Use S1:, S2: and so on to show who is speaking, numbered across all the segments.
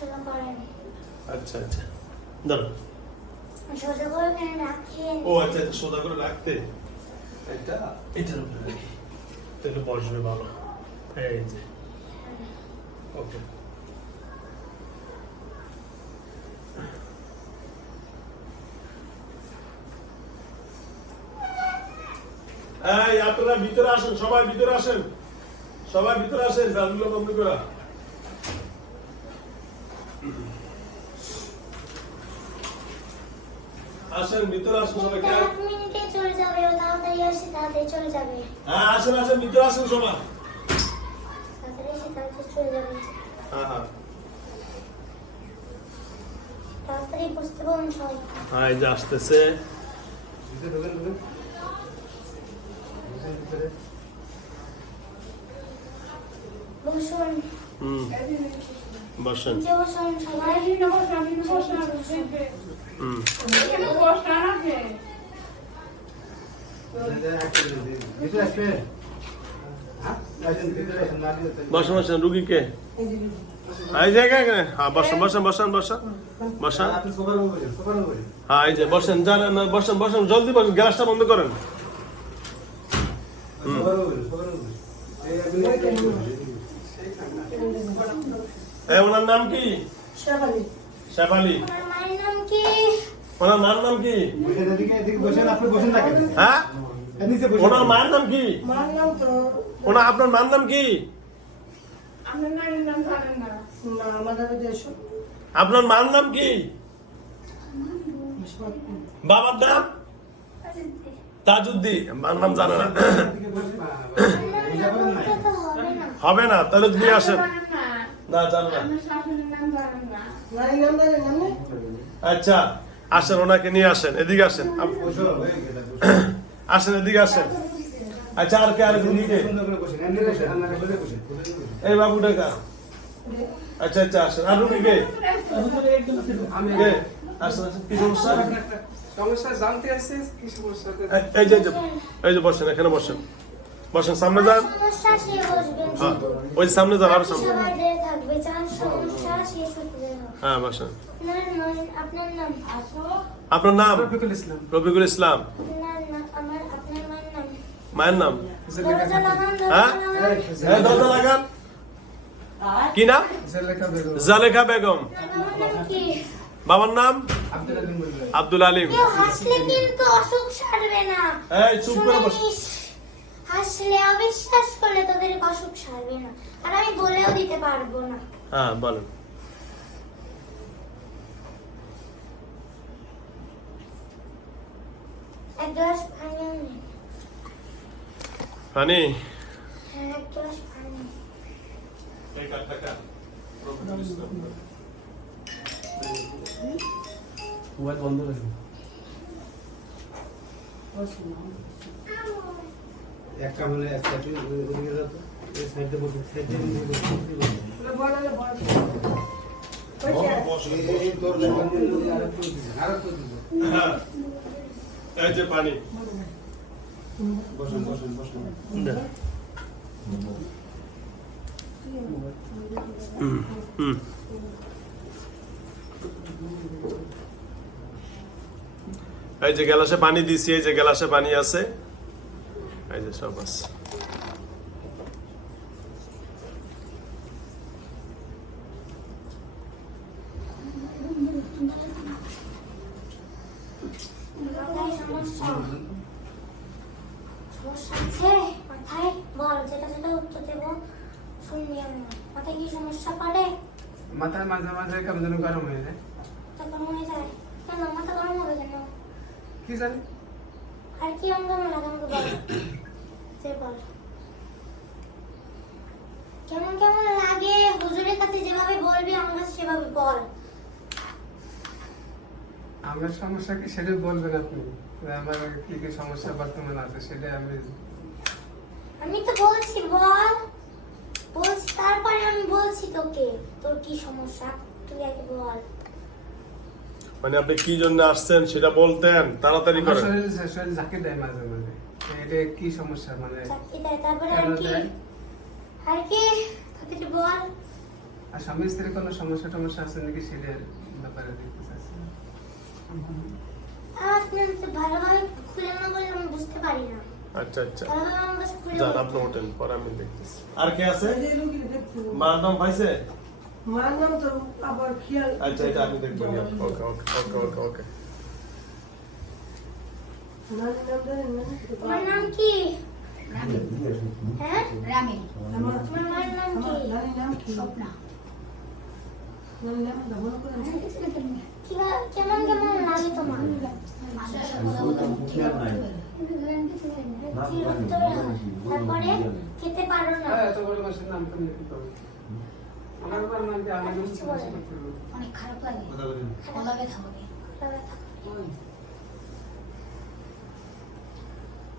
S1: সোজা করেন
S2: আচ্ছা আচ্ছা আচ্ছা আচ্ছা আপনারা ভিতরে আসেন, সবাই ভিতরে আসেন। সবাই ভিতরে আসেন বন্ধ আসেন ভিতরে আসেন সবাই
S1: এক মিনিটে চলে যাবে ও তাড়াতাড়ি আসে তাড়াতাড়ি চলে যাবে।
S2: হ্যাঁ আসেন আসেন ভিতরে আসেন সবাই।
S1: তাড়াতাড়ি এসে তাড়াতাড়ি চলে যাবে।
S2: হ্যাঁ হ্যাঁ।
S1: তাড়াতাড়ি বুঝতে পারুন সবাই।
S2: হ্যাঁ এই যে আসতেছে।
S1: বসুন।
S2: হুম। বসেন।
S1: বসেন
S2: রুগীকে। এই জায়গায় হ্যাঁ বসেন বসেন বসেন বসেন বসেন। হ্যাঁ এই যে বসেন জানেন না বসেন বসেন জলদি বসেন গ্যাসটা বন্ধ করেন। এই ওনার নাম কি? শেফালি।
S1: আমার মায়ের নাম কি?
S2: ওনার মার নাম কি? হ্যাঁ? ওনার মায়ের নাম কি? ওনার আপনার মার নাম কি? আপনার মার নাম কি? বাবার নাম? তাজউদ্দিন। মার নাম জানে না।
S1: হবে না।
S2: তাহলে তুমি আসেন। না জানো না। আচ্ছা আসেন ওনাকে নিয়ে আসেন এদিকে আসেন। আপ- আসেন এদিকে আসেন। আচ্ছা আর কে আর রুগীকে এই বাবু ডাকা। আচ্ছা আচ্ছা আসেন। আর রুগীকে কে? আসেন আসেন কি সমস্যা?
S3: সমস্যা জানতে আসছে কি সমস্যা?
S2: এই- এই যে এই যে, এই যে বসেন এখানে বসেন। বসেন সামনে যান। হ্যাঁ,
S1: শুধু
S2: ওই সামনে যান
S1: আরও
S2: সামনে। হ্যাঁ বসেন।
S1: আপনার নাম
S3: রফিকুল ইসলাম।
S1: মায়ের নাম।
S2: হ্যাঁ?
S1: দরজা লাগান।
S2: হ্যাঁ কি নাম?
S3: জালেখা বেগম।
S2: বাবার নাম?
S3: আব্দুল আলিম
S2: এই চুপ করে বস।
S1: হাসলে অবিশ্বাস করলে তোদের অসুখ সারবে না। আর আমি বলেও দিতে পারব না।
S2: হ্যাঁ
S1: এক গ্লাস পানি
S2: পানি?
S1: হ্যাঁ এক গ্লাস পানি।
S3: বন্ধ করে একটা হলে এক সাইডে ওদিকে যাও তো। এই সাইডে বসে সাইডে এই তোর লেখা আর একটু আর একটু।
S2: এই যে পানি।
S3: বসুন বসুন বসুন।
S2: হুম, হুম। এই যে গ্লাসে পানি দিছি এই যে গ্লাসে পানি আছে। এই যে সব আছে
S1: মাথায় সমস্যা সমস্যা আছে মাথায় বল যেটা যেটা উত্তর দেবো শুনবি আমি মাথায় কি সমস্যা করে
S3: মাথার মাঝে মাঝে কেমন যেন গরম হয়ে যায়
S1: তা গরম হয়ে যায় কেন মাথা গরম হবে কেন
S3: কি জানি
S1: আর কি অঙ্গ লাগে আমাকে বল যে বল কেমন কেমন লাগে হুজুরের কাছে যেভাবে বলবি আমার কাছে সেভাবে বল
S3: আমার সমস্যা কি সেটাই বলবেন আপনি? আমার কি কি সমস্যা বর্তমানে আছে সেটাই আমি
S1: আমি তো বলছি বল। বলছি তারপরে আমি বলছি তোকে। তোর কি সমস্যা? তুই আগে বল।
S2: মানে আপনি কি জন্য আসছেন সেটা বলতেন তাড়াতাড়ি করেন।
S3: শরীর শরীর ঝাঁকি দেয় মাঝে মাঝে। এটা কি সমস্যা? মানে
S1: চাকরি দেয় তারপরে আর কি? আর কি? তাড়াতাড়ি বল।
S3: আর স্বামী স্ত্রীর কোনো সমস্যা টমস্যা আছে নাকি সেটার ব্যাপারে দেখতে
S1: আপনি আমাকে ভালোভাবে খুলে না বলে আমি বুঝতে পারি না।
S2: আচ্ছা আচ্ছা
S1: ভালোভাবে আমার কাছে খুলে
S2: যান
S1: বলতে
S2: আপনি ওঠেন পরে আমি দেখতেছি আর কে? আছে মার নাম। পাইছে
S4: মার নাম তো আবার খেয়াল
S2: আচ্ছা এটা আমি দেখব ওকে ওকে ওকে ওকে ওকে
S4: নানি নাম জানেন না
S1: তোমার নাম কি
S5: রামিল
S1: হ্যাঁ?
S5: রামিল
S4: আমার
S1: তোমার মায়ের নাম কি?
S4: আমার নানি নাম কি?
S5: স্বপ্না
S4: নানি নাম ব্যবহার করেন
S1: কিবা- খেতে পারো না
S3: কি।
S5: অনেক খারাপ হবে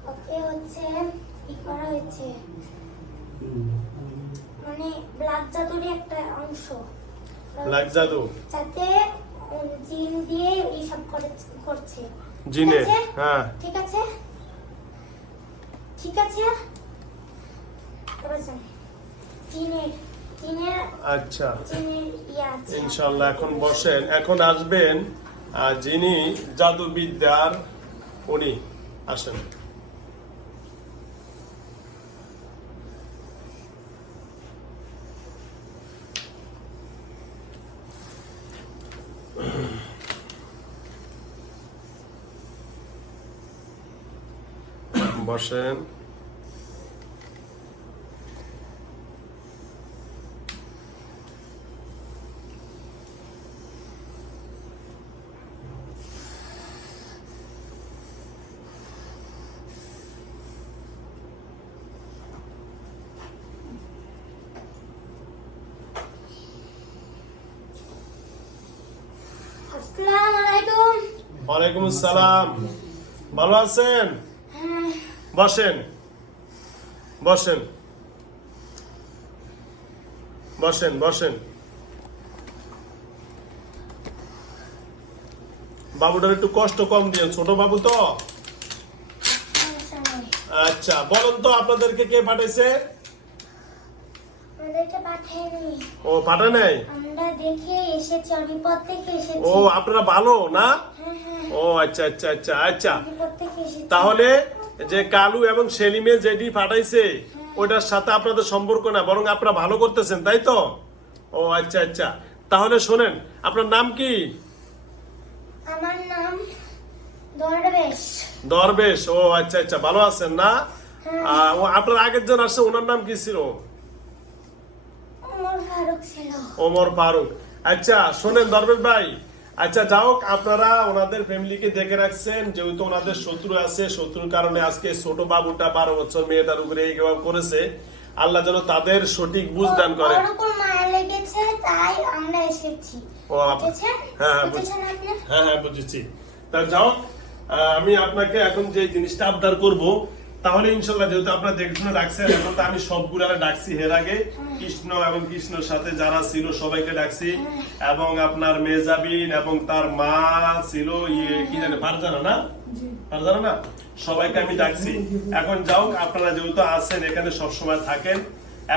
S1: ওকে হচ্ছে ই করা হয়েছে মানে ব্লাড জাদুরই একটা অংশ
S2: জাদু।
S1: যাতে জিন দিয়ে এইসব করছে।
S2: জিনে হ্যাঁ।
S1: ঠিক আছে? ঠিক আছে? জিনের
S2: আচ্ছা। ইনশাল্লাহ এখন বসেন। এখন আসবেন যিনি জাদুবিদ্যার উনি। আসেন। বসেন
S1: আসসালামু আলাইকুম
S2: ওয়ালাইকুম আসসালাম ভালো আছেন
S1: হ্যাঁ
S2: বসেন। বসেন। বসেন বসেন। বাবুটার একটু কষ্ট কম দিয়ে ছোট বাবু তো। আচ্ছা বলুন তো আপনাদেরকে কে পাঠাইছে? ও পাঠা নাই?
S1: আমরা দেখে এসেছি ওর বিপদ থেকে এসেছি।
S2: ও আপনারা ভালো না?
S1: হ্যাঁ হ্যাঁ।
S2: ও আচ্ছা আচ্ছা আচ্ছা আচ্ছা। তাহলে যে কালু এবং সেলিমে যেটি পাঠাইছে ওটার সাথে আপনাদের সম্পর্ক না বরং আপনারা ভালো করতেছেন তাই তো? ও আচ্ছা আচ্ছা। তাহলে শোনেন আপনার নাম কি?
S1: আমার নাম দরবেশ।
S2: দরবেশ ও আচ্ছা আচ্ছা ভালো আছেন না? আহ, আপনার আগের জন আসছে ওনার নাম কি ছিল?
S1: ওমর ফারুক ছিল।
S2: ওমর ফারুক। আচ্ছা শোনেন দরবেশ ভাই আচ্ছা যাও আপনারা ওনাদের ফ্যামিলিকে দেখে রাখছেন যেহেতু ওনাদের শত্রু আছে শত্রুর কারণে আজকে ছোট বাবুটা বারো বছর মেয়েটার উপরে এইভাবে করেছে। আল্লাহ যেন তাদের সঠিক বুঝ দান করে।
S1: মায়া তাই আমরা এসেছি।
S2: হ্যাঁ, হ্যাঁ, হ্যাঁ হ্যাঁ বুঝেছি। তা যাও আমি আপনাকে এখন যে জিনিসটা আবদার করব তাহলে ইনশাল্লাহ যেহেতু আপনারা দেখে শুনে রাখছেন এখন তো আমি সবগুলো ডাকছি এর আগে। কৃষ্ণ এবং কৃষ্ণর সাথে যারা ছিল সবাইকে ডাকছি। এবং আপনার মেজাবিন এবং তার মা ছিল ইয়ে কি জানে, ফারজানা না? ফারজানা না? সবাইকে আমি ডাকছি। এখন যাও, আপনারা যেহেতু আছেন, এখানে সবসময় থাকেন।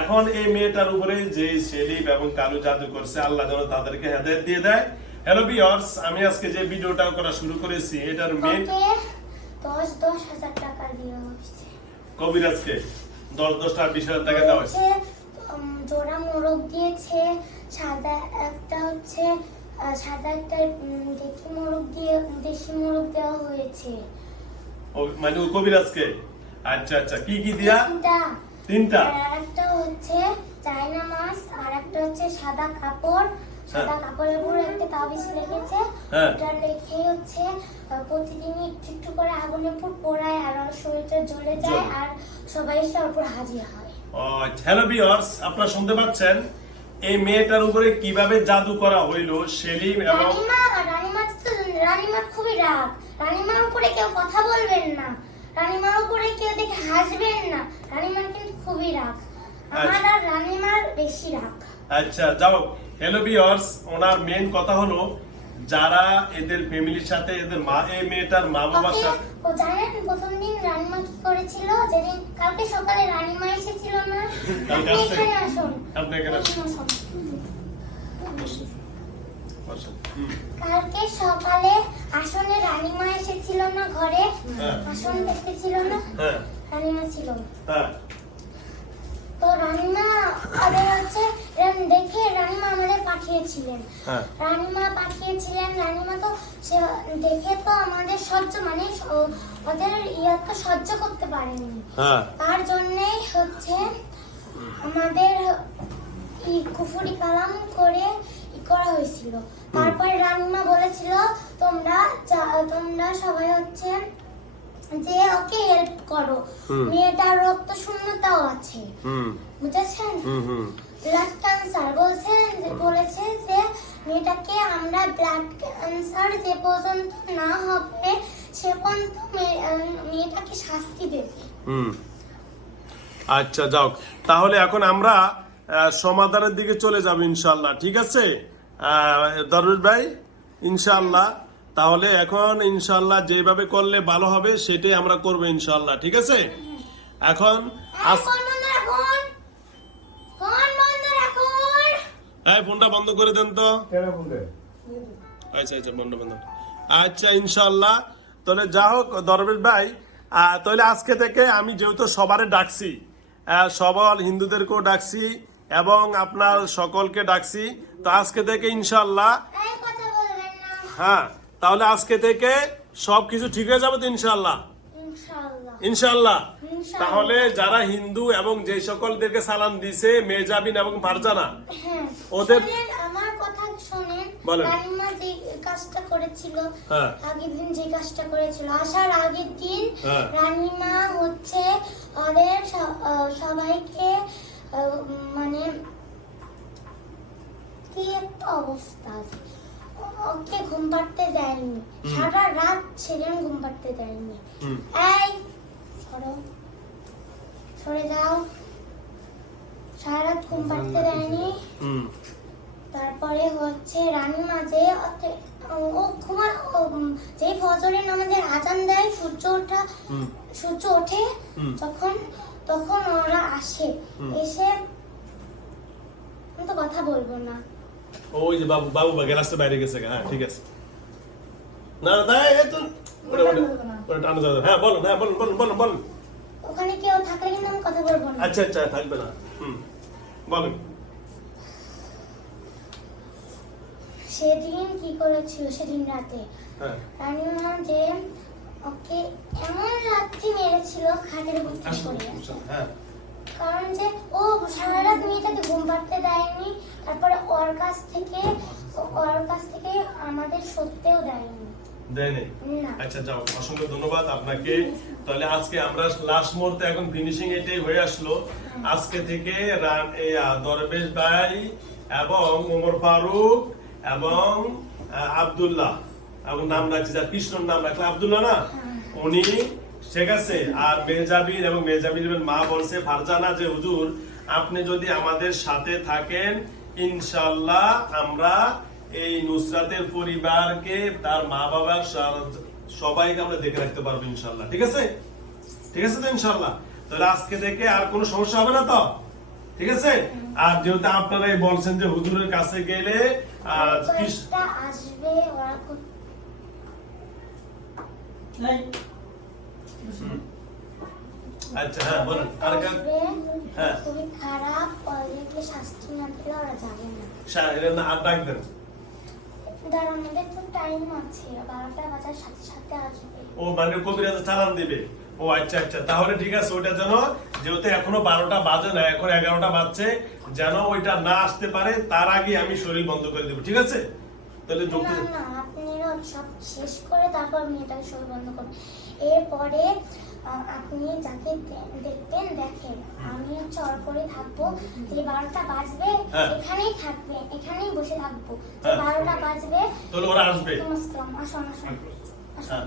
S2: এখন এই মেয়েটার উপরে যে সেলিম এবং কালু জাদু করছে, আল্লাহ যেন তাদেরকে হেদায়ত দিয়ে দেয়। হ্যালো বিয়ার্স আমি আজকে যে ভিডিওটা করা শুরু করেছি, এটার
S1: ওকে দশ দশ হাজার টাকা
S2: কবিরাজকে দশ দশটা বিশ হাজার টাকা দেওয়া হয়েছে।
S1: জোড়া মোরগ দিয়েছে সাদা একটা হচ্ছে সাদা একটা দেখি মোরগ দিয়ে দেশি মোরগ দেওয়া হয়েছে।
S2: ও, মানে কবিরাজকে? আচ্ছা আচ্ছা কি কি দিয়া?
S1: তিনটা।
S2: তিনটা?
S1: একটা হচ্ছে চায়না মাছ আর একটা হচ্ছে সাদা কাপড় সাদা কাপড়ের উপর একটা তাবিজ লিখেছে
S2: হ্যাঁ।
S1: ওটা লিখে হচ্ছে প্রতিদিনই একটু একটু করে আগুনের উপর পোড়ায় আর ওর শরীরটা জ্বলে যায় আর সবাই এসে ওর উপর হাজির হয়।
S2: হ্যালো আপনারা শুনতে পাচ্ছেন? এই মেয়েটার উপরে কীভাবে জাদু করা হইল সেলিম এবং
S1: রানীমা রানীমা তো রানীমা খুবই রাগ। রানীমার উপরে কেউ কথা বলবেন না। রানীমার উপরে কেউ দেখে হাসবেন না। রানীমার কিন্তু খুবই রাগ। আমার আর রানীমার বেশি রাগ।
S2: আচ্ছা যাও। হ্যালো বিয়ার্স ওনার মেন কথা হলো যারা এদের ফ্যামিলির সাথে এদের মা এই মেয়েটার মা বাবার সাথে
S1: ও জানেন প্রথম দিন রানীমা কি করেছিল? যেদিন কালকে সকালে রানীমা এসেছিল না।
S2: কালকে
S1: আপনি এখানে আসুন।
S2: আপনি এখানে আসুন।
S1: কালকে সকালে আসনে রানীমা এসেছিল না ঘরে?
S2: হ্যাঁ।
S1: আসন দেখতেছিল না?
S2: হ্যাঁ।
S1: রানীমা ছিল না।
S2: হ্যাঁ।
S1: তো রানীমা আমাদের হচ্ছে দেখে রানীমা আমাদের পাঠিয়েছিলেন।
S2: হ্যাঁ।
S1: রানীমা পাঠিয়েছিলেন রানীমা তো সে দেখে তো আমাদের সহ্য মানে ওদের ইয়া সহ্য করতে পারেনি।
S2: হ্যাঁ।
S1: তার জন্যই হচ্ছে আমাদের কুফুরি কালাম করে ই করা হয়েছিল। তারপর রানীমা বলেছিল তোমরা তোমরা সবাই হচ্ছে যে ওকে হেল্প করো। মেয়েটার রক্ত শূন্যতাও আছে। বুঝেছেন? ব্লাড ক্যান্সার বলছেন যে বলেছে যে মেয়েটাকে আমরা ব্লাড ক্যান্সার যে পর্যন্ত না হবে সে পর্যন্ত মেয়ে- মেয়েটাকে শাস্তি দেবে।
S2: হুম। আচ্ছা যাও তাহলে এখন আমরা সমাধানের দিকে চলে যাব ইনশাল্লাহ। ঠিক আছে? দরবেশ ভাই ইনশাল্লাহ। তাহলে এখন ইনশাল্লাহ যেভাবে করলে ভালো হবে সেটাই আমরা করব ইনশাল্লাহ ঠিক আছে? এখন
S1: এই
S2: ফোনটা বন্ধ করে দেন তো। আচ্ছা আচ্ছা বন্ধ বন্ধ। আচ্ছা ইনশাল্লাহ তাহলে যা হোক দরবেশ ভাই তাহলে আজকে থেকে আমি যেহেতু সবারে ডাকছি সবার হিন্দুদেরকেও ডাকছি এবং আপনার সকলকে ডাকছি তো আজকে থেকে ইনশাল্লাহ
S1: এই কথা বলবেন না।
S2: হ্যাঁ। তাহলে আজকে থেকে সব কিছু ঠিক হয়ে যাবে তো ইনশাল্লাহ ইনশাল্লাহ তাহলে যারা হিন্দু এবং যে সকলদেরকে সালাম দিছে মেজাবিন এবং ফারজানা
S1: হ্যাঁ।
S2: ওদের-
S1: আমার কথা শোনেন। রানীমা যে কাজটা করেছিল
S2: হ্যাঁ।
S1: আগের দিন যে কাজটা করেছিল আসার আগের দিন
S2: হ্যাঁ।
S1: রানীমা হচ্ছে ওদের সবাইকে মানে কি একটা অবস্থা আছে। পাড়তে দেয়নি। সারা রাত ছেলে ঘুম পাড়তে দেয়নি এই সরো। সরে যাও। সারা রাত ঘুম পাড়তে দেয়নি। তারপরে হচ্ছে রানী মাঝে ও ঘুমা ও, উম, যেই ফজরের নামাজের আজান দেয় সূর্য ওঠা সূর্য ওঠে তখন তখন ওরা আসে। এসে আমি তো কথা বলব না।
S2: ওই যে বাবু বাবু বা গ্লাসের বাইরে গেছে হ্যাঁ ঠিক আছে। না না তাই তো ওটা ওটা ওটা টানো যাবে হ্যাঁ বলুন হ্যাঁ বলুন বলুন বলুন বলুন।
S1: ওখানে কেউ থাকলে কিন্তু আমি কথা বলব না।
S2: আচ্ছা আচ্ছা থাকবে না। হুম বলুন।
S1: সেদিন কি করেছিল? সেদিন রাতে।
S2: হ্যাঁ।
S1: রানীমা যে ওকে এমন লাথি মেরেছিল খাটের করে
S2: হ্যাঁ।
S1: কারণ যে ও সারা রাত মেয়েটাকে ঘুম পাড়তে দেয়নি তারপরে ওর কাছ থেকে ওর কাছ থেকে আমাদের সত্যিও দেয়নি।
S2: দেয়নি আচ্ছা যাও অসংখ্য ধন্যবাদ আপনাকে। তাহলে আজকে আমরা লাস্ট মুহূর্তে এখন ফিনিশিং এটাই হয়ে আসলো। আজকে থেকে রান এই আহ, দরবেশ ভাই এবং ওমর ফারুক এবং আব্দুল্লাহ। এবং নাম রাখছি যার কৃষ্ণর নাম রাখলে আব্দুল্লাহ না? উনি ঠিক আছে? আর মেহজাবিন এবং মেহজাবিনের মা বলছে ফারজানা যে হুজুর আপনি যদি আমাদের সাথে থাকেন ইনশাল্লাহ আমরা এই নুসরাতের পরিবারকে তার মা বাবার সবাইকে আমরা দেখে রাখতে পারব ইনশাল্লাহ ঠিক আছে? ঠিক আছে তো ইনশাল্লাহ তাহলে আজকে থেকে আর কোনো সমস্যা হবে না তো? ঠিক আছে? আর যেহেতু আপনারাই বলছেন যে হুজুরের কাছে গেলে আচ্ছা হ্যাঁ বলেন। আর হ্যাঁ।
S1: খুবই খারাপ শাস্তি না দিলে ওরা যাবে না।
S2: সা- এর না আর ডাকবেন
S1: দাঁড়া আমাদের তো টাইম আছে বারোটা বাজার সাথে সাথে আসবে।
S2: ও মানে কবিরাজ চালান দিবে। ও আচ্ছা আচ্ছা তাহলে ঠিক আছে ওইটা যেন যেহেতু এখনও বারোটা বাজে না এখন এগারোটা বাজছে যেন ওইটা না আসতে পারে তার আগে আমি শরীর বন্ধ করে দেবো ঠিক আছে? তাহলে
S1: না না আপনারা সব শেষ করে তারপর মেয়েটাকে শরীর বন্ধ করুন। এরপরে আপনি যাকে দেখবেন দেখেন। আমি অর করে থাকব যে বারোটা বাজবে
S2: হ্যাঁ।
S1: এখানেই থাকবে এখানেই বসে থাকব। যে
S2: হ্যাঁ।
S1: বারোটা বাজবে
S2: তাহলে ওরা আসবে।
S1: নমস্কার আসুন আসুন।
S2: হ্যাঁ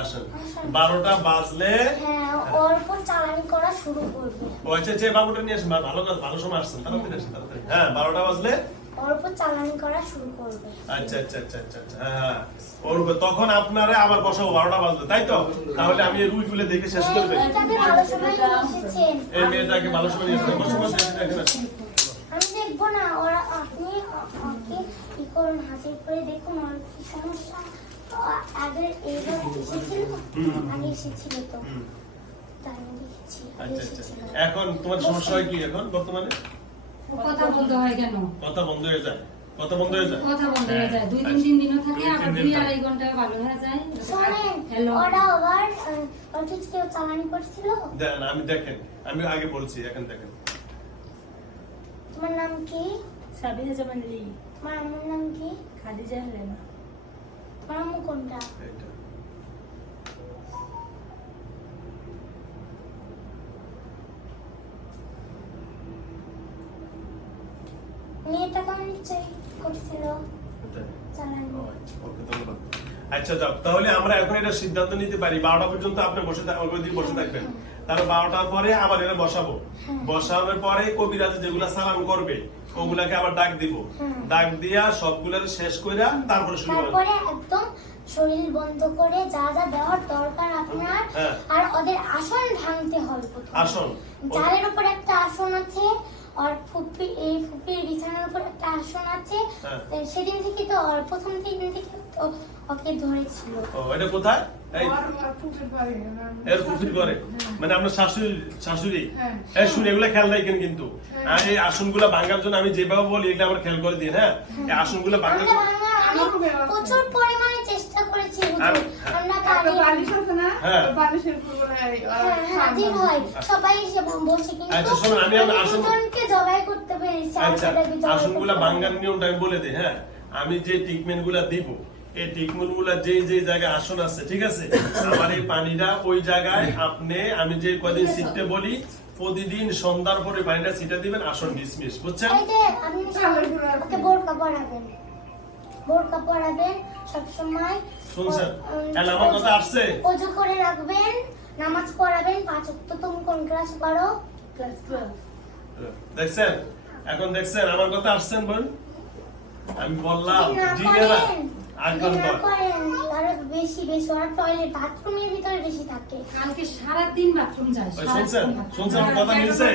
S1: আসুন।
S2: আসেন। বারোটা বাজলে
S1: হ্যাঁ ওর উপর চালানি করা শুরু করবে।
S2: ও আচ্ছা যে বাবুটা নিয়ে আসেন ভালো ভালো সময় আসছেন তাড়াতাড়ি আসেন তাড়াতাড়ি। হ্যাঁ বারোটা বাজলে
S1: ওর উপর চালানি করা শুরু করবে।
S2: আচ্ছা আচ্ছা আচ্ছা আচ্ছা আচ্ছা হ্যাঁ হ্যাঁ। ওর উপর- তখন আপনারা আবার বসাবো বারোটা বাজলে তাই তো? তাহলে আমি এই রুইগুলো দেখে শেষ করবে। এই মেয়েটাকে ভালো সময় নিয়ে এসেছেন বসে বসে
S1: আমি দেখব না ওরা আপনি ওকে কি করুন হাজির করে দেখুন ওর কি সমস্যা। আগে এইবার এসেছিল আগে এসেছিল তো। তাই দেখেছি
S2: আচ্ছা আচ্ছা। এখন তোমার সমস্যা হয় কি এখন বর্তমানে?
S6: কথা বন্ধ হয় কেন?
S2: কথা বন্ধ হয়ে যায়। কথা বন্ধ হয়ে যায়।
S6: কথা বন্ধ হয়ে যায়। দুই তিন
S2: আচ্ছা।
S6: দিন দিনও থাকে আবার দুই আড়াই ঘণ্টা ভালো হয়ে যায়। হ্যালো
S1: ওরা আবার ওর কিছু কেউ চালানি করছিল?
S2: দেন আমি দেখেন আমি আগে বলছি এখন দেখেন।
S1: তোমার নাম কি?
S5: সাবিহা জামান লি।
S1: নাম কি?
S5: খাদিজা হেলেনা
S1: তোমার আম্মু কোনটা। মেয়েটা কেমন করছিল।
S2: আচ্ছা যাক তাহলে আমরা এখন এটা সিদ্ধান্ত নিতে পারি। বারোটা পর্যন্ত আপনি বসে থাক- ওই দিন বসে থাকবেন। তারপর বারোটার পরে আবার এটা বসাবো। বসানোর পরে কবিরাজ যেগুলা সালাম করবে ওগুলাকে আবার ডাক দিব। ডাক দিয়া সবগুলার শেষ কইরা তারপরে শুরু
S1: তারপরে একদম শরীর বন্ধ করে যা যা দেওয়ার দরকার আপনার
S2: হ্যাঁ।
S1: আর ওদের আসন ভাঙতে হবে
S2: আসন।
S1: জালের উপর একটা আসন আছে আর ফুপি এই ফুপির বিছানার উপর একটা আসন আছে।
S2: হ্যাঁ।
S1: সেদিন থেকে তো ওর প্রথম দিন থেকে তো ওকে ধরেছিল।
S2: ও এটা কোথায়? এর পুকুর করে মানে আপনার শাশুড়ি শাশুড়ি?
S3: হ্যাঁ।
S2: শুনে এগুলো খেয়াল রাখেন কিন্তু। আর এই আসনগুলা ভাঙার জন্য আমি যেভাবে বলি এটা আমার খেয়াল করে দিন হ্যাঁ? আসনগুলো ভাঙার
S3: ব্যবস্থা।
S1: প্রচুর পরিমাণে চেষ্টা করেছি হুজুর।
S2: আমি-
S1: আমরা কালি?
S2: হ্যাঁ।
S3: বালিশের
S1: হ্যাঁ, হ্যাঁ, হাজির হয় সবাই এসে বসে কিন্তু
S2: আচ্ছা, শোনো, আমি আসন-
S1: দুজনকে জবাই করতে পেরেছি
S2: আচ্ছা আসনগুলা নিয়মটা আমি বলে দিই হ্যাঁ আমি যে ট্রিটমেন্টগুলা দিব এই ট্রিটমেন্টগুলা যে যে জায়গায় আসন আছে ঠিক আছে আমার এই পানিটা ওই জায়গায় আপনি আমি যে কদিন সিটতে বলি প্রতিদিন সন্ধ্যার পরে পানিটা সিটে দিবেন আসন ডিসমিস বুঝছেন
S1: এই আপনি বোরকা পরাবেন বোরকা পরাবেন সবসময়।
S2: শুনছেন? আমার কথা আসছে?
S1: অজু করে রাখবেন নামাজ পড়াবেন পাঁচ ওয়াক্ত তুমি কোন ক্লাস পড়ো?
S5: ক্লাস টুয়েলভ
S2: দেখছেন? এখন দেখছেন আমার কথা আসছেন বোন আমি বললাম জিনেরা আটজন পর
S1: বেশি বেশি ওরা টয়লেট বাথরুমের ভিতরে বেশি থাকে।
S6: কালকে সারা দিন বাথরুম যায়
S2: শুনছেন? শুনছেন আমার কথা মিলছে?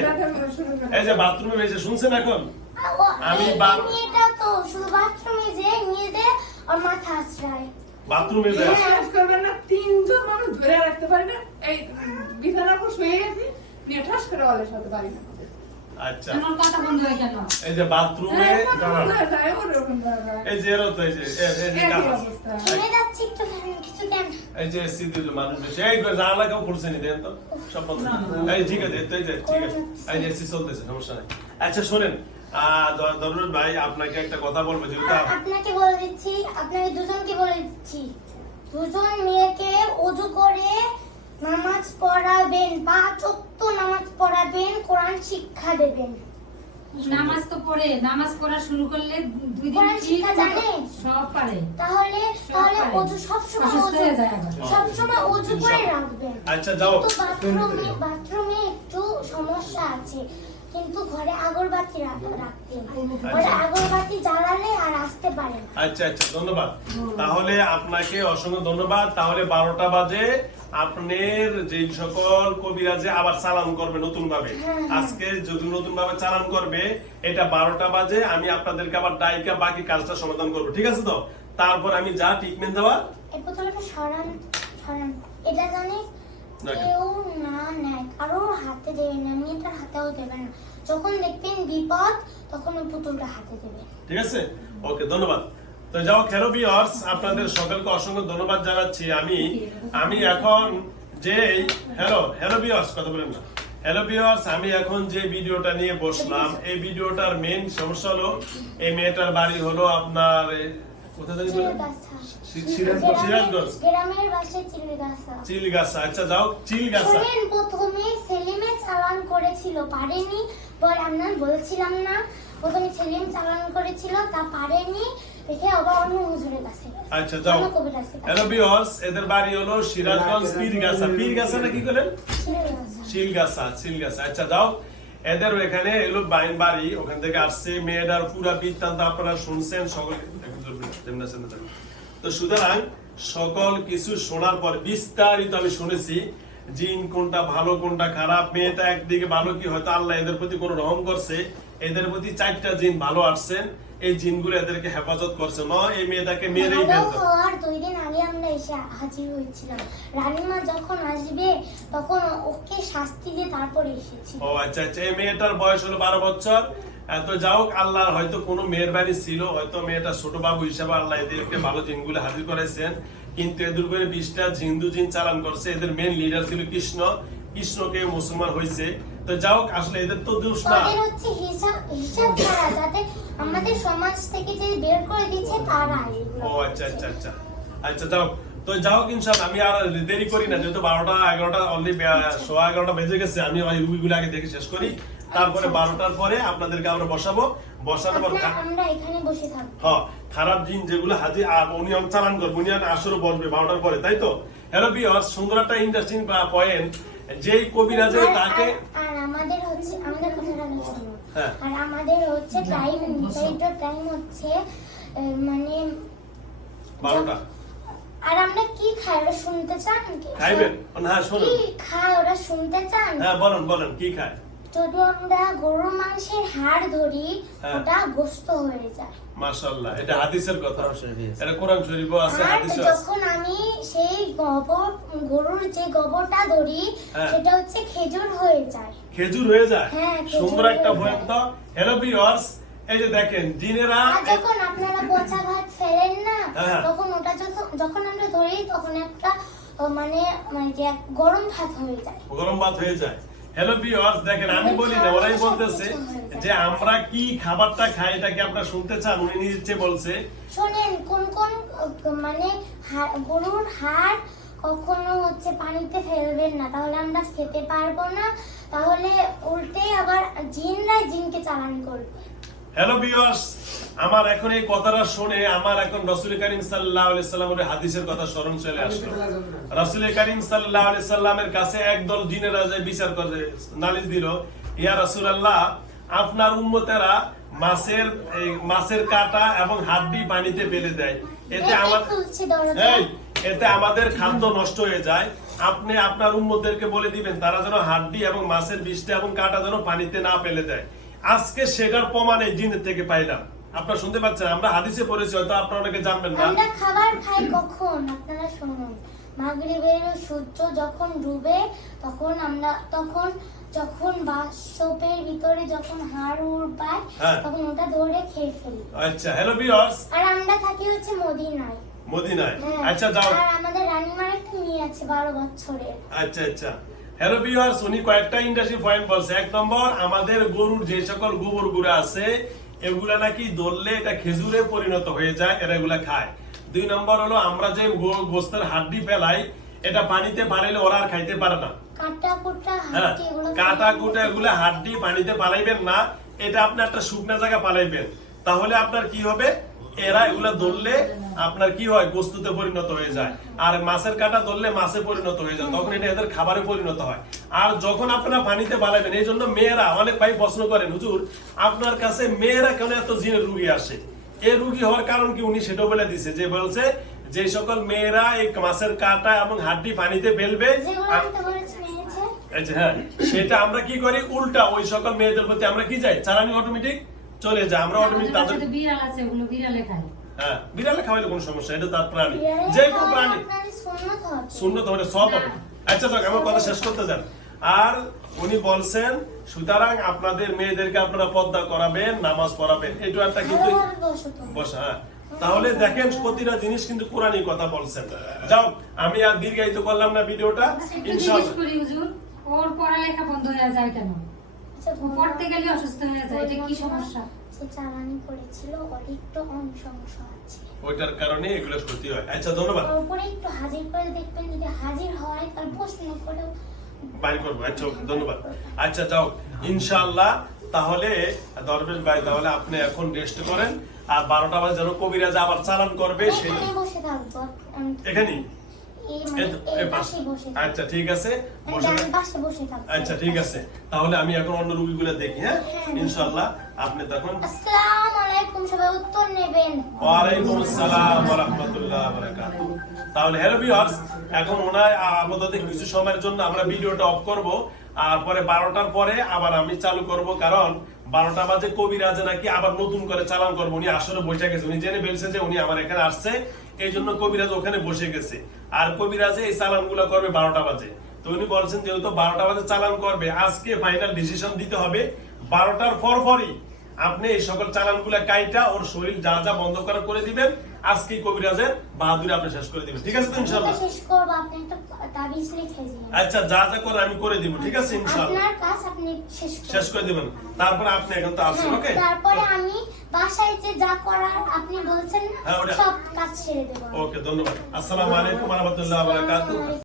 S2: এই যে বাথরুমে এসে শুনছেন এখন? আমি
S1: মেয়েটা তো শুধু বাথরুমে যে নিয়ে যে ওর মাথা আশ্রয়
S2: বাথরুমে যায়?
S3: করবেন না তিনজন মানুষ ধরে রাখতে পারি না এই বিছানার উপর শুয়ে গেছি নিয়ে ঠাস করে অলের সাথে পারি না
S2: আচ্ছা।
S6: আমার কথা বন্ধ হয় কেন
S2: এই যে বাথরুমে দাঁড়ান।
S3: যায় ওরকম জায়গায়।
S2: এই যে এরও এই যে এই যে
S3: একই
S2: গাছ।
S3: অবস্থা।
S1: ঘেমে যাচ্ছে একটু ফ্যান কিছু দেন।
S2: এই যে এসি দিল মানুষ বেশি। এই করে জানালা কেউ নি দেন তো। সব এই ঠিক আছে এই যে ঠিক আছে। এই যে চলতেছে সমস্যা নাই। আচ্ছা শোনেন আহ দ- দরুদ ভাই আপনাকে একটা কথা বলব যেহেতু
S1: আপনাকে বলে দিচ্ছি আপনাকে দুজনকে বলে দিচ্ছি। দুজন মেয়েকে অজু করে নামাজ পড়াবেন পাঁচ ওয়াক্ত নামাজ পড়াবেন কোরআন শিক্ষা দেবেন।
S6: নামাজ তো পড়ে নামাজ পড়া শুরু করলে দুই দিন
S1: শিক্ষা জানে?
S6: সব পারে।
S1: তাহলে তাহলে
S6: ওযু
S1: সব সময়
S6: অসুস্থ
S1: অজু
S6: হয়ে যায় আবার।
S1: সবসময় অজু করে রাখবেন।
S2: আচ্ছা যাও।
S1: তো বাথরুমে বাথরুমে একটু সমস্যা আছে। কিন্তু ঘরে আগরবাতি রাখতেন। ঘরে আগরবাতি জ্বালালে আর আসতে পারে
S2: আচ্ছা আচ্ছা ধন্যবাদ। তাহলে আপনাকে অসংখ্য ধন্যবাদ। তাহলে বারোটা বাজে। আপনার যে সকল কবিরাজে আবার চালান করবে নতুন ভাবে আজকে যদি নতুন ভাবে চালান করবে এটা বারোটা বাজে। আমি আপনাদেরকে আবার ডাইকা বাকি কাজটা সমাধান করব। ঠিক আছে তো? তারপর আমি যা ট্রিটমেন্ট দেওয়া
S1: বোতলটা সরান সরান। এটা জানে। কেউ না নেয় কারোর হাতে দেবে না মেয়েটার হাতেও দেবে না। যখন দেখবেন বিপদ তখন পুতুলটা হাতে দেবে।
S2: ঠিক আছে? ওকে ধন্যবাদ। তো যাও খেলো বিয়ার্স আপনাদের সকলকে অসংখ্য ধন্যবাদ জানাচ্ছি। আমি আমি এখন যে হ্যালো কথা বলেন না। হ্যালো আমি এখন যে ভিডিওটা নিয়ে বসলাম এই ভিডিওটার মেইন সমস্যা হলো এই মেয়েটার বাড়ি হলো আপনার বলেন? সিরাজগঞ্জ
S1: গ্রামের চিলগাছা
S2: চিলগাছা আচ্ছা যাও চিলগাছা
S1: প্রথমে সেলিমে চালান করেছিল পারেনি পরে আমরা বলছিলাম না। প্রথমে সেলিম চালান করেছিল তা পারেনি দেখে আবার অন্য হুজুরের কাছে গেছে।
S2: আচ্ছা যাও।
S1: অন্য কবির কাছে গেছে।
S2: হ্যালো বিয়ার্স এদের বাড়ি হলো সিরাজগঞ্জ পীরগাছা। পীরগাছা না কি করলেন?
S1: চিলগাছা।
S2: শিলগাছা শিলগাছা। আচ্ছা যাও। এদের এখানে এলো বাইন বাড়ি ওখান থেকে আসছে। মেয়েটার পুরা বৃত্তান্ত আপনারা শুনছেন সকল তো সুতরাং সকল কিছু শোনার পর বিস্তারিত আমি শুনেছি জিন কোনটা ভালো কোনটা খারাপ মেয়েটা একদিকে ভালো কি হয়তো আল্লাহ এদের প্রতি কোনো রহম করছে এদের প্রতি চারটা জিন ভালো আসছেন এই জিনগুলো এদেরকে হেফাজত করছে। ন এই মেয়েটাকে মেরেই ফেলতো
S1: হওয়ার দুই দিন আগে আমরা এসে হাজির হয়েছিলাম। রানীমা যখন আসবে তখন ওকে শাস্তি দিয়ে তারপরে এসেছি।
S2: ও আচ্ছা আচ্ছা এই মেয়েটার বয়স হলো বারো বছর তো যাও আল্লাহ হয়তো কোনো মেয়ের বাড়ি ছিল হয়তো মেয়েটা ছোট বাবু হিসাবে আল্লাহ এদেরকে ভালো জিনগুলো হাজির করেছেন। কিন্তু এদের উপরে বিশটা হিন্দু জিন চালান করছে এদের মেন লিডার ছিল কৃষ্ণ। কৃষ্ণকে মুসলমান হয়েছে। তো যাও আসলে এদের তো দোষ না।
S1: হচ্ছে হিসাব হিসাব ছাড়া যাতে আমাদের সমাজ থেকে যে বের করে দিচ্ছে তারা
S2: ও আচ্ছা আচ্ছা আচ্ছা। আচ্ছা যাও তো যাও ইনশাল্লাহ আমি আর দেরি করি না যেহেতু বারোটা এগারোটা অলরেডি সোয়া এগারোটা বেজে গেছে আমি ওই রুগীগুলো আগে দেখে শেষ করি। তারপরে বারোটার পরে আপনাদেরকে আমরা বসাবো। বসানোর পর
S1: আমরা এখানে বসে থাকব।
S2: হ্যাঁ খারাপ জিন যেগুলো হাজি উনিয়ন চালান করবে উনিয়ন আসরে বসবে বারোটার পরে তাই তো? হ্যালো বিয়র সুন্দর একটা ইন্টারেস্টিং পয়েন্ট যেই কবিরাজে
S1: আর-
S2: তাকে
S1: আর- আমাদের হচ্ছে আমাদের কথাটা
S2: হ্যাঁ।
S1: আর আমাদের হচ্ছে টাইম নির্ধারিত টাইম হচ্ছে মানে
S2: বারোটা।
S1: আর আমরা কি খাই? ওরা শুনতে চান
S2: খাইবেন? হ্যাঁ শুনুন।
S1: কি খায়? ওরা শুনতে চান?
S2: হ্যাঁ বলেন বলেন কি খায়?
S1: যদি আমরা গরুর মাংসের হাড় ধরি
S2: হ্যাঁ।
S1: ওটা গোস্ত হয়ে যায়।
S2: মাশাআল্লাহ এটা হাদিসের কথা। এটা কোরআন শরীফও আছে হাদিসও আছে।
S1: যখন আমি সেই গোবর গরুর যে গোবরটা ধরি
S2: হ্যাঁ।
S1: সেটা হচ্ছে খেজুর হয়ে যায়।
S2: খেজুর হয়ে যায়?
S1: হ্যাঁ,
S2: সুন্দর একটা তো হ্যালো ভিউয়ার্স এই যে দেখেন জিনেরা
S1: যখন আপনারা পচা ভাত ফেলেন না। তখন ওটা যখন- যখন আমরা ধরি তখন একটা মানে মানে গরম ভাত হয়ে যায়।
S2: গরম ভাত হয়ে যায়। হ্যালো ভিউয়ার্স দেখেন, আমি বলি না, ওরাই বলতেছে যে আমরা কি খাবারটা খাই, এটা কি আপনারা শুনতে চান? উনি নিজে বলছে,
S1: শুনেন, কোন কোন মানে গরুর হাড় কখনো হচ্ছে পানিতে ফেলবেন না, তাহলে আমরা খেতে পারব না, তাহলে উল্টে আবার জিনরাই জিনকে চালান করবে।
S2: হ্যালো ভিউয়ার্স আমার এখন এই কথাটা শুনে আমার এখন রসুল করিম আলাইহি সাল্লামের হাদিসের কথা স্মরণ চলে আসলো। রসুল করিম আলাইহি সাল্লামের কাছে একদল জিনেরা যায় বিচার করে নালিশ দিল ইয়া রাসূলুল্লাহ আপনার উম্মতেরা মাছের মাছের কাটা এবং হাড্ডি পানিতে ফেলে দেয়। এতে আমার এতে আমাদের খাদ্য নষ্ট হয়ে যায়। আপনি আপনার উম্মতদেরকে বলে দিবেন তারা যেন হাড্ডি এবং মাছের বিষটা এবং কাটা যেন পানিতে না ফেলে দেয়। আজকে সেটার প্রমাণ এই জিনের থেকে পাইলাম। আপনারা শুনতে পাচ্ছেন আমরা হাদিসে পড়েছি হয়তো আপনারা অনেকে জানবেন না।
S1: আমরা খাবার খাই কখন? আপনারা শুনুন। মাগরিবের সূর্য যখন ডুবে তখন আমরা তখন যখন বাসপের ভিতরে যখন হাড় উড় পায়
S2: হ্যাঁ।
S1: তখন ওটা ধরে খেয়ে ফেলি।
S2: আচ্ছা হ্যালো ভিউয়ার্স
S1: আর আমরা থাকি হচ্ছে মদিনায়।
S2: মদিনায়।
S1: হ্যাঁ।
S2: আচ্ছা যাও।
S1: আর আমাদের রানীমার একটা মেয়ে আছে বারো বছরের।
S2: আচ্ছা আচ্ছা। হ্যালো ভিউয়ার্স উনি কয়েকটা ইন্ডাস্ট্রি পয়েন্ট বলছে। এক নম্বর আমাদের গরুর যে সকল গোবর গুঁড়া আছে এগুলা নাকি দললে এটা খেজুরে পরিণত হয়ে যায় এরা এগুলা খায়। দুই নম্বর হলো আমরা যে গোস্তের হাড্ডি ফেলাই এটা পানিতে পালাইলে ওরা আর খাইতে পারে না।
S1: কাটা কুটা
S2: হ্যাঁ
S1: এগুলো
S2: হাড্ডি পানিতে পালাইবেন না এটা আপনি একটা শুকনা জায়গা পালাইবেন। তাহলে আপনার কি হবে? এরা এগুলা ধরলে আপনার কি হয় বস্তুতে পরিণত হয়ে যায়। আর মাছের কাটা ধরলে মাছে পরিণত হয়ে যায় তখন এটা এদের খাবারে পরিণত হয়। আর যখন আপনারা পানিতে এই জন্য মেয়েরা অনেক ভাই প্রশ্ন করেন হুজুর আপনার কাছে মেয়েরা কেন এত জিনের রুগী আসে? এই রুগী হওয়ার কারণ কি? উনি সেটাও বলে দিছে যে বলছে যে সকল মেয়েরা এই মাছের কাটা এবং হাড্ডি পানিতে ফেলবে হ্যাঁ সেটা আমরা কি করি? উল্টা ওই সকল মেয়েদের প্রতি আমরা কি যাই চালানি অটোমেটিক? চলে যায় আমরা অটোমেটিক তাদের
S6: বিড়াল আছে ওগুলো বিড়ালে খায়।
S2: হ্যাঁ বিড়ালে খাওয়াইলে কোনো সমস্যা এটা তার প্রাণী। যে কোনো প্রাণী। শূন্য তো সব হবে। আচ্ছা যাক আমার কথা শেষ করতে যান। আর উনি বলছেন সুতরাং আপনাদের মেয়েদেরকে আপনারা পর্দা করাবেন নামাজ পড়াবেন। এটা একটা কিন্তু
S1: বসা
S2: হ্যাঁ। তাহলে দেখেন প্রতিটা জিনিস কিন্তু কোরআনই কথা বলছেন। যাও আমি আর দীর্ঘায়িত করলাম না ভিডিওটা।
S6: আচ্ছা,
S2: ইনশাআল্লাহ।
S6: ওর পড়ালেখা বন্ধ হয়ে যায় কেন? পড়তে গেলে অসুস্থ হয়ে যায় এটা কি সমস্যা?
S1: যে চালানি করেছিল আছে।
S2: ওইটার কারণে এগুলো ক্ষতি হয়। আচ্ছা ধন্যবাদ।
S1: উপরে একটু হাজির করে দেখবেন যদি হাজির হয় তাহলে প্রশ্ন করেও
S2: বাইর করব। আচ্ছা ওকে, ধন্যবাদ। আচ্ছা যাও ইনশাআল্লাহ তাহলে দরবেশ ভাই তাহলে আপনি এখন রেস্ট করেন। আর বারোটা বাজে যেন কবিরাজ আবার চালান করবে সেই এখানেই? আচ্ছা ঠিক আছে। আচ্ছা ঠিক আছে। তাহলে আমি এখন অন্য রুগীগুলো দেখি হ্যাঁ? ইনশাআল্লাহ। আপনি তখন
S1: আসসালামু আলাইকুম সবাই উত্তর নেবেন।
S2: ওয়ালাইকুম আসসালাম ওয়া রাহমাতুল্লাহ ওয়া বারাকাতুহু তাহলে হ্যালো ভিউয়ার্স এখন ওনার আপাতত কিছু সময়ের জন্য আমরা ভিডিওটা অফ করব। আর পরে বারোটার পরে আবার আমি চালু করব কারণ বারোটা বাজে কবিরাজে নাকি আবার নতুন করে চালান করব। উনি আসলে বসে গেছে। উনি জেনে ফেলছে যে উনি আমার এখানে আসছে। এই জন্য কবিরাজ ওখানে বসে গেছে। আর কবিরাজ এই চালানগুলো করবে বারোটা বাজে। তো উনি বলছেন, যেহেতু বারোটা বাজে চালান করবে, আজকে ফাইনাল ডিসিশন দিতে হবে বারোটার পর পরই আপনি এই সকল চালানগুলা কাইটা, ওর শরীর যা যা বন্ধ করা করে দিবেন আজকে কবিরাজের বাহাদুরি আপনি শেষ করে দিবেন। ঠিক আছে তো
S1: ইনশাআল্লাহ? শেষ করব আপনি একটা তাবিজ লিখে দিবেন
S2: আচ্ছা যা যা করে আমি করে দিব ঠিক আছে ইনশাআল্লাহ?
S1: আপনার কাজ আপনি শেষ করে
S2: শেষ করে দিবেন। তারপর আপনি এখন তো আসছেন
S1: হ্যাঁ,
S2: ওকে
S1: তারপরে আমি বাসায় যে যা করার আপনি বলছেন না
S2: হ্যাঁ,
S1: সব কাজ ছেড়ে দেব।
S2: ওকে ধন্যবাদ। আসসালামু আলাইকুম ওয়া রাহমাতুল্লাহি ওয়া বারাকাতুহু।